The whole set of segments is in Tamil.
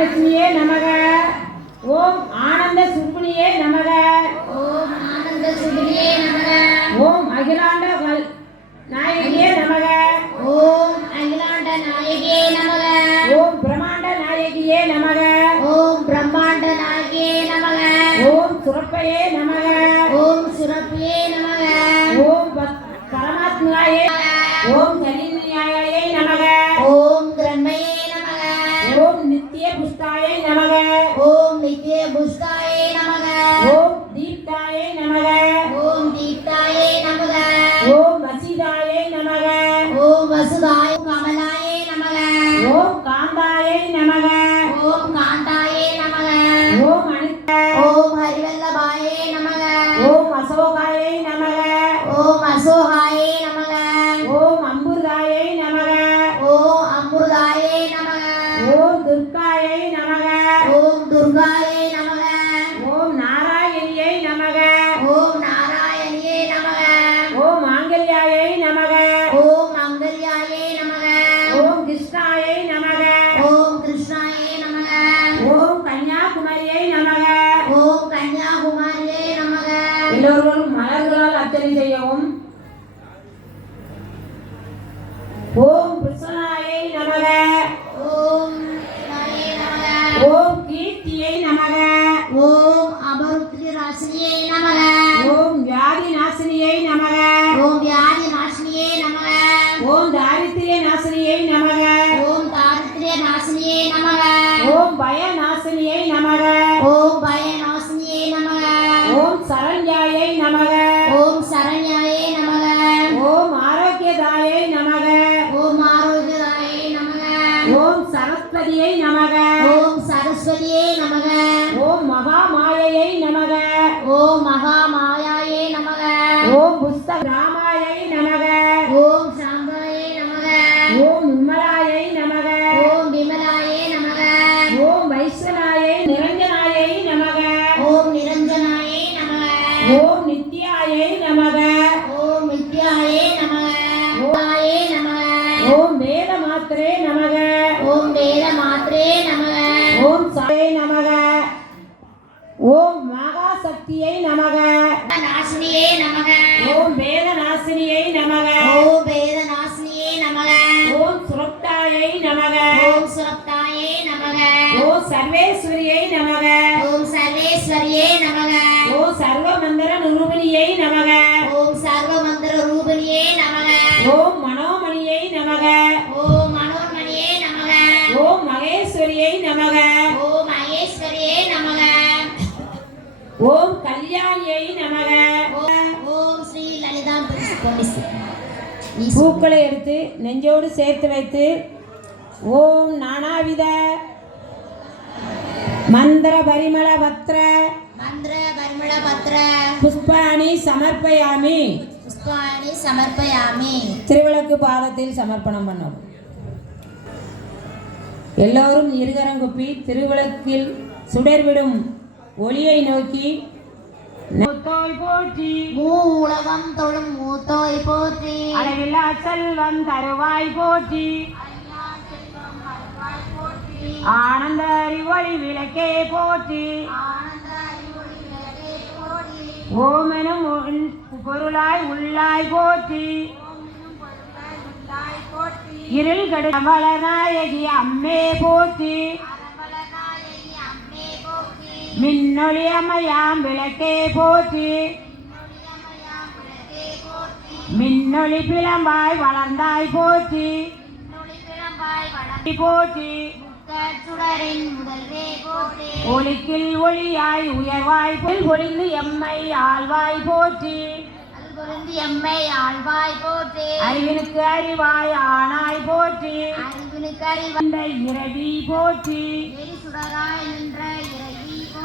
மகாலட்சுமியே நமக. ஓம் ஆனந்த சுப்பினியே நமக. ஓம் ஆனந்த சுப்பினியே நமக. ஓம் அகிலாண்ட நாயகியே நமக. ஓம் அகிலாண்ட நாயகியே நமக. ஓம் பிரம்மாண்ட நாயகியே நமக. ஓம் பிரம்மாண்ட நாயகியே நமக. ஓம் சுரப்பையே நமக புஷ்டாயே நமக ஓம் தீப்தாயே நமக ஓம் தீப்தாயே நமக ஓம் வசிதாயே நமக ஓம் வசுதாய கமலாயே நமக ஓம் காந்தாயே நமக ஓம் காந்தாயே நமக ஓம் அனித ஓம் ஹரிவல்லபாயே நமக ஓம் அசோகாயே நமக ஓம் அசோகாயே நமக துர்காயை நமக மலர்களால் அர்ச்சனை செய்யவும். ஓம் கிருஷ்ணாயை மகாசக்தியை நமக நாசினியே நமக ஓம் வேத நாசினியை நமக ஓம் வேத நாசினியே நமக ஓம் சுரக்தாயை நமக ஓம் சுரப்தாயே நமக ஓம் சர்வேஸ்வரியை நமக ஓம் சர்வேஸ்வரியே நமக ஓம் சர்வமந்திர நிரூபிணியை நமக ஓம் சர்வமந்திர ரூபிணியே நமக ஓம் மனோமணியை நமக ஓம் மனோன்மணியே நமக ஓம் மகேஸ்வரியை நமக ஓம் கல்யாணியை நமக. ஓம் ஸ்ரீ லலிதாம் பூக்களை எடுத்து நெஞ்சோடு சேர்த்து வைத்து ஓம் நானாவித மந்திர பரிமள பத்ர. மந்திர பரிமள பத்ர. புஷ்பாணி சமர்ப்பயாமி. புஷ்பாணி சமர்ப்பயாமி. திருவிளக்கு பாதத்தில் சமர்ப்பணம் பண்ணவும் எல்லோரும் இருகரங்குப்பி திருவிளக்கில் சுடர்விடும். ஒளியை நோக்கி போற்றி. மூ உலகம் தொழும் மூத்தோய் போற்றி. அளவில்லா செல்வம் தருவாய் போற்றி. ஆனந்த அறிவொளி விளக்கே போற்றி. ஓமெனும் பொருளாய் உள்ளாய் போற்றி. இருள் கடு வளநாயகி அம்மே போற்றி. மின்னொளி அம்மையாம் விளக்கே போற்றி. மின்னொளி பிளம்பாய் வளர்ந்தாய் போற்றி போற்றி. ஒளிக்கில் ஒளியாய் உயர்வாய் புல் பொழிந்து எம்மை ஆழ்வாய் போற்றி. எம்மை ஆழ்வாய் போற்றி. அறிவினுக்கு அறிவாய் ஆனாய் போற்றி. அறிவினுக்கு அறிவ வந்த இரவி போற்றி. சுடராய்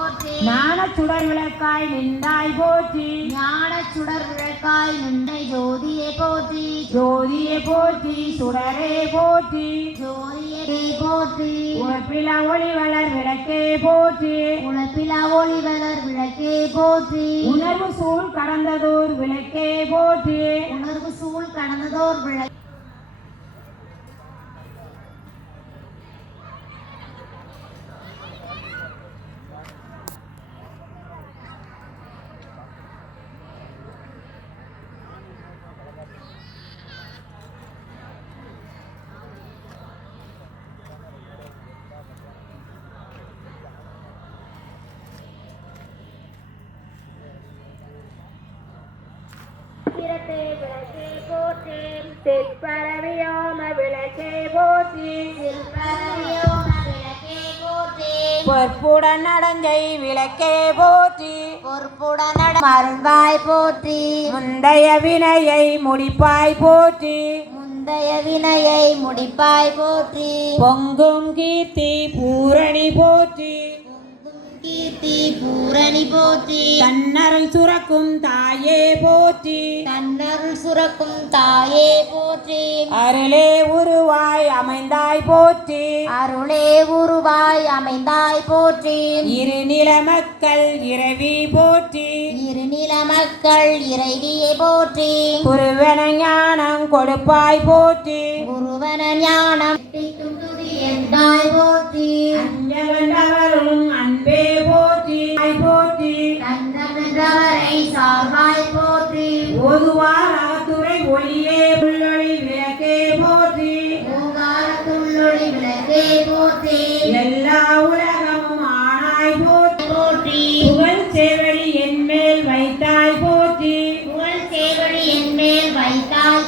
போற்றி. ஞான சுடர் விளக்காய் நின்றாய் போற்றி. ஞான சுடர் விளக்காய் நின்ற ஜோதியை போற்றி. ஜோதியே போற்றி சுடரே போற்றி. ஜோதியை போற்றி. உழப்பில ஒளி வளர் விளக்கே போற்றி. உழப்பிலா ஒளி வளர் விளக்கே போற்றி. உணர்வு சூழ் கடந்ததோர் விளக்கே போற்றி. உணர்வு சூழ் கடந்ததோர் விளக்கு சிரத்தை விளக்கே போற்றி. தெற்பரவியோம விளக்கே போற்றி திருப்பரவியோம விளக்கே போற்றி பொற்புடன் நடஞ்சை விளக்கே போற்றி பொறுப்புடன் நட அருள்வாய் போற்றி. முந்தைய வினையை முடிப்பாய் போற்றி. முந்தைய வினையை முடிப்பாய் போற்றி. பொங்கும் கீர்த்தி பூரணி போற்றி. கீர்த்தி பூரணி போற்றி. தன்னருள் சுரக்கும் தாயே போற்றி. தன்னருள் சுரக்கும் தாயே போற்றி. அருளே உருவாய் அமைந்தாய் போற்றி. அருளே உருவாய் அமைந்தாய் போற்றி. இரு நில மக்கள் இரவி போற்றி. இருநில மக்கள் இறைவியை போற்றி. குருவன ஞானம் கொடுப்பாய் போற்றி. குருவன ஞானம். போற்றி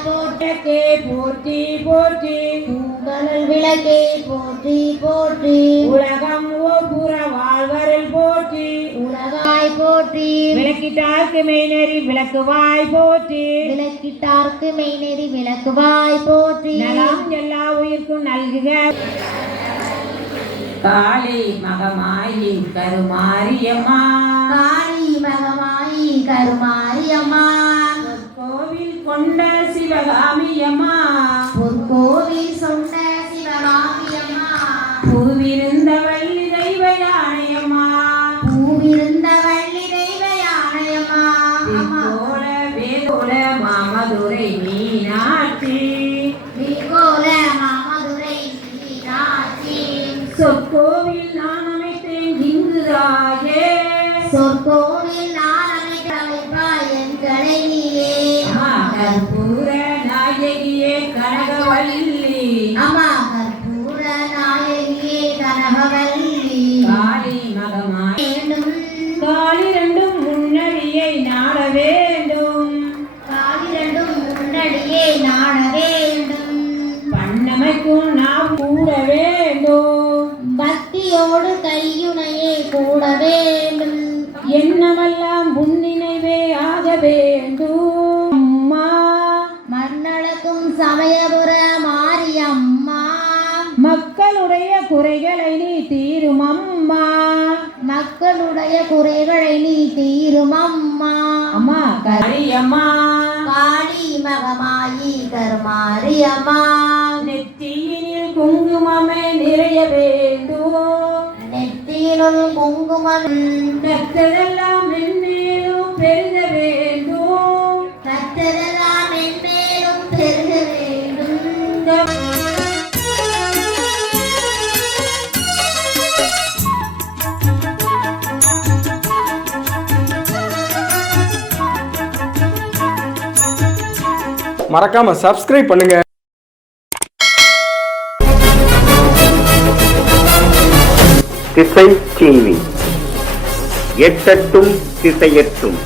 வைத்தால் போற்றி போற்றி பூங்கடல் விளக்கே போற்றி போற்றி. உலகம் ஓபுற வாழ்வரில் போற்றி. உலகாய் போற்றி. விளக்கிட்டார்க்கு மெய்நெறி விளக்குவாய் போற்றி. விளக்கிட்டார்க்கு மெய்நெறி விளக்குவாய் போற்றி. நலம் எல்லா உயிர்க்கும் நல்குக. காளி மகமாயி கருமாரியம்மா. காளி மகமாயி கருமாரியம்மா சொற்கோவில் நான் மக்களுடைய குறைகளை நீ தீரும் அம்மா அம்மா கரியம்மா. காளி மகமாயி கருமாரியம்மா. நெற்றியினில் குங்குமமே நிறைய வேண்டும் நெற்றியினுள் குங்குமம் கற்றதெல்லாம் மறக்காம சப்ஸ்கிரைப் பண்ணுங்க. திசை டிவி எட்டட்டும் திசையெட்டும்.